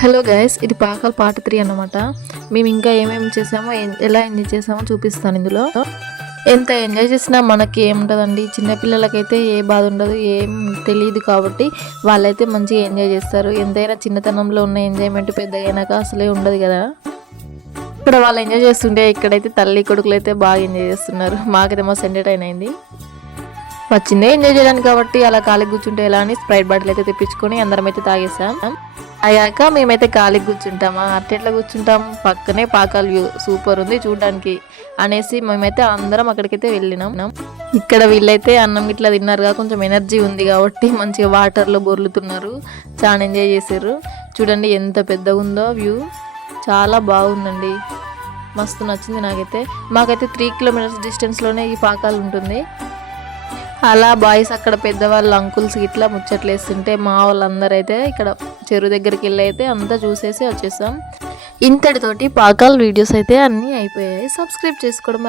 Hello guys, ఇది Pakala part 3 అన్నమాట. మేము ఇంకా ఏమేమి చేసామో ఎలా ఎంజాయ్ చేసామో చూపిస్తాను ఇందులో. ఎంత ఎంజాయ్ చేసినా మనకి ఏముంటుందండి, చిన్నపిల్లలకైతే ఏ బాధ ఉండదు, ఏం తెలియదు కాబట్టి వాళ్ళైతే మంచిగా ఎంజాయ్ చేస్తారు. ఎంతైనా చిన్నతనంలో ఉన్న ఎంజాయ్మెంట్ పెద్దగా అయినాక అసలే ఉండదు కదా. ఇక్కడ వాళ్ళు ఎంజాయ్ చేస్తుంటే ఇక్కడైతే తల్లి కొడుకులు అయితే బాగా ఎంజాయ్ చేస్తున్నారు. మాకైతే మస్తు ఎంటర్టైన్ అయింది. వచ్చిందే ఎంజాయ్ చేయడానికి కాబట్టి అలా ఖాళీ కూర్చుంటే ఎలా అని స్ప్రైట్ బాటిల్ అయితే తెప్పించుకొని అందరం అయితే తాగేసాం. అయ్యాక మేమైతే ఖాళీ కూర్చుంటామా, అట్టెట్లా కూర్చుంటాం, పక్కనే పాకాల వ్యూ సూపర్ ఉంది చూడడానికి అనేసి మేమైతే అందరం అక్కడికైతే వెళ్ళినాం. ఇక్కడ వీళ్ళైతే అన్నం ఇట్లా తిన్నారుగా, కొంచెం ఎనర్జీ ఉంది కాబట్టి మంచిగా వాటర్లో బొర్లుతున్నారు, చాలా ఎంజాయ్ చేశారు. చూడండి ఎంత పెద్దగా ఉందో వ్యూ, చాలా బాగుందండి, మస్తు నచ్చింది నాకైతే. మాకైతే 3 కిలోమీటర్స్ డిస్టెన్స్లోనే ఈ పాకాలు ఉంటుంది. అలా బాయ్స్ అక్కడ పెద్దవాళ్ళు అంకుల్స్ ఇట్లా ముచ్చట్లు వేస్తుంటే మా వాళ్ళందరూ అయితే ఇక్కడ చెరువు దగ్గరికి వెళ్ళి అయితే అంతా చూసేసి వచ్చేసాం. ఇంతటితోటి పాకాల వీడియోస్ అయితే అన్నీ అయిపోయాయి. సబ్స్క్రైబ్ చేసుకోవడం